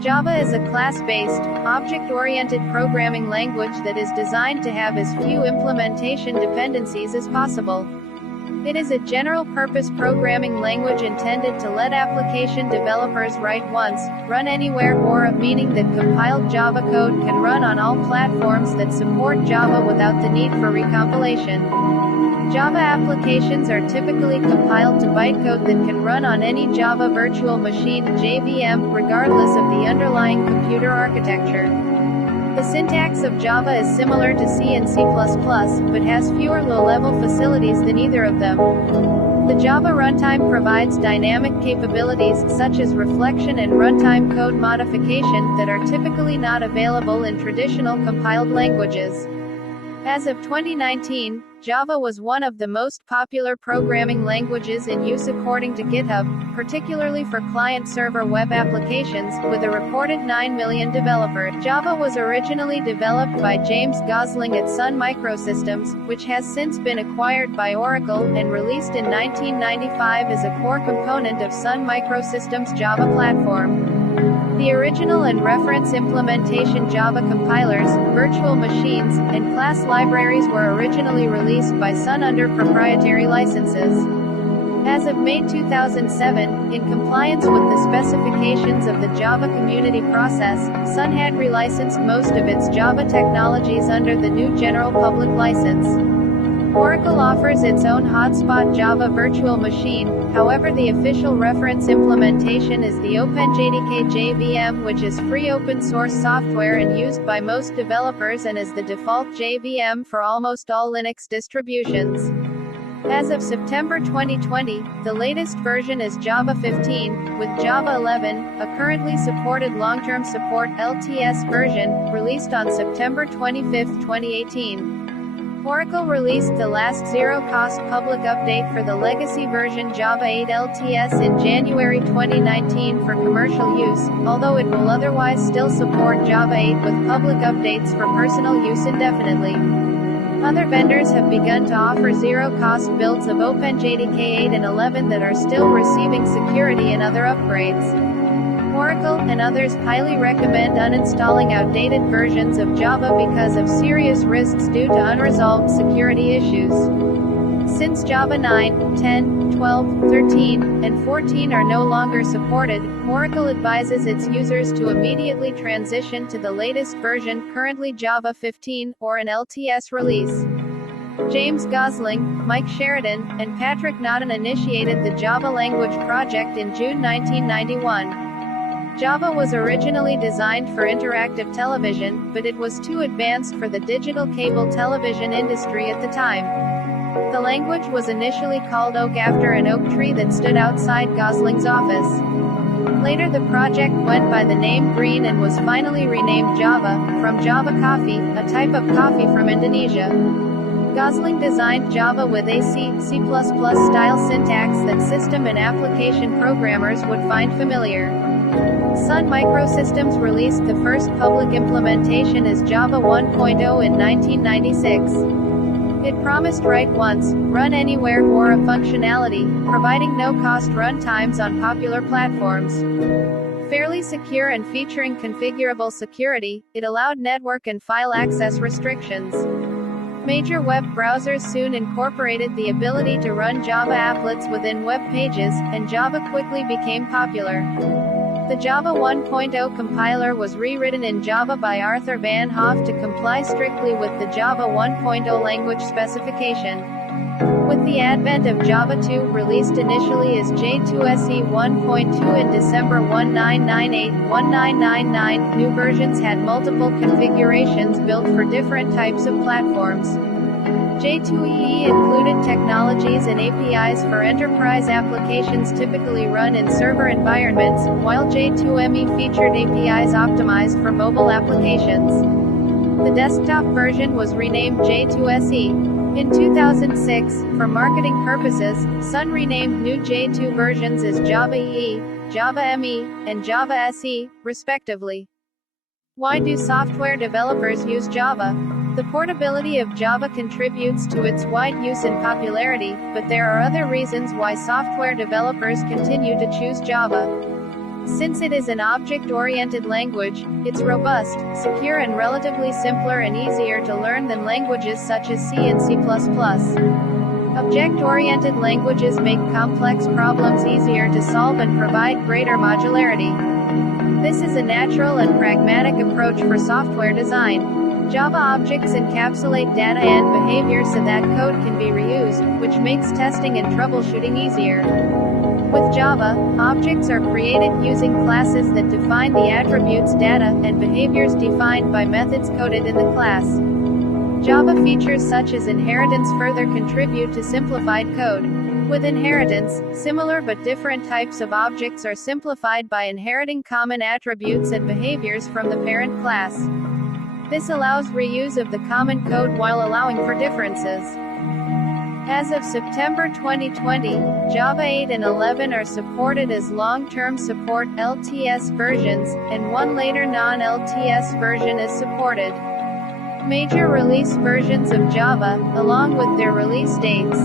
Java is a class-based, object-oriented programming language that is designed to have as few implementation dependencies as possible. It is a general-purpose programming language intended to let application developers write once, run anywhere, or meaning that compiled Java code can run on all platforms that support Java without the need for recompilation. Java applications are typically compiled to bytecode that can run on any Java Virtual Machine (JVM), regardless of the underlying computer architecture. The syntax of Java is similar to C and C++, but has fewer low-level facilities than either of them. The Java runtime provides dynamic capabilities, such as reflection and runtime code modification, that are typically not available in traditional compiled languages. As of 2019, Java was one of the most popular programming languages in use according to GitHub, particularly for client-server web applications, with a reported 9 million developers. Java was originally developed by James Gosling at Sun Microsystems, which has since been acquired by Oracle, and released in 1995 as a core component of Sun Microsystems' Java platform. The original and reference implementation Java compilers, virtual machines, and class libraries were originally released by Sun under proprietary licenses. As of May 2007, in compliance with the specifications of the Java Community Process, Sun had relicensed most of its Java technologies under the GNU General Public License. Oracle offers its own hotspot Java Virtual Machine, however the official reference implementation is the OpenJDK JVM, which is free open-source software and used by most developers and is the default JVM for almost all Linux distributions. As of September 2020, the latest version is Java 15, with Java 11, a currently supported long-term support LTS version, released on September 25, 2018. Oracle released the last zero-cost public update for the legacy version Java 8 LTS in January 2019 for commercial use, although it will otherwise still support Java 8 with public updates for personal use indefinitely. Other vendors have begun to offer zero-cost builds of OpenJDK 8 and 11 that are still receiving security and other upgrades. Oracle and others highly recommend uninstalling outdated versions of Java because of serious risks due to unresolved security issues. Since Java 9, 10, 12, 13, and 14 are no longer supported, Oracle advises its users to immediately transition to the latest version, currently Java 15, or an LTS release. James Gosling, Mike Sheridan, and Patrick Naughton initiated the Java Language Project in June 1991. Java was originally designed for interactive television, but it was too advanced for the digital cable television industry at the time. The language was initially called Oak after an oak tree that stood outside Gosling's office. Later the project went by the name Green and was finally renamed Java, from Java coffee, a type of coffee from Indonesia. Gosling designed Java with a C++ style syntax that system and application programmers would find familiar. Sun Microsystems released the first public implementation as Java 1.0 in 1996. It promised write once, run anywhere or a functionality, providing no-cost run times on popular platforms. Fairly secure and featuring configurable security, it allowed network and file access restrictions. Major web browsers soon incorporated the ability to run Java applets within web pages, and Java quickly became popular. The Java 1.0 compiler was rewritten in Java by Arthur Van Hoff to comply strictly with the Java 1.0 language specification. With the advent of Java 2, released initially as J2SE 1.2 in December 1998-1999, new versions had multiple configurations built for different types of platforms. J2EE included technologies and APIs for enterprise applications typically run in server environments, while J2ME featured APIs optimized for mobile applications. The desktop version was renamed J2SE. In 2006, for marketing purposes, Sun renamed new J2 versions as Java EE, Java ME, and Java SE, respectively. Why do software developers use Java? The portability of Java contributes to its wide use and popularity, but there are other reasons why software developers continue to choose Java. Since it is an object-oriented language, it's robust, secure and relatively simpler and easier to learn than languages such as C and C++. Object-oriented languages make complex problems easier to solve and provide greater modularity. This is a natural and pragmatic approach for software design. Java objects encapsulate data and behavior so that code can be reused, which makes testing and troubleshooting easier. With Java, objects are created using classes that define the attributes, data, and behaviors defined by methods coded in the class. Java features such as inheritance further contribute to simplified code. With inheritance, similar but different types of objects are simplified by inheriting common attributes and behaviors from the parent class. This allows reuse of the common code while allowing for differences. As of September 2020, Java 8 and 11 are supported as long-term support (LTS) versions, and one later non-LTS version is supported. Major release versions of Java, along with their release dates.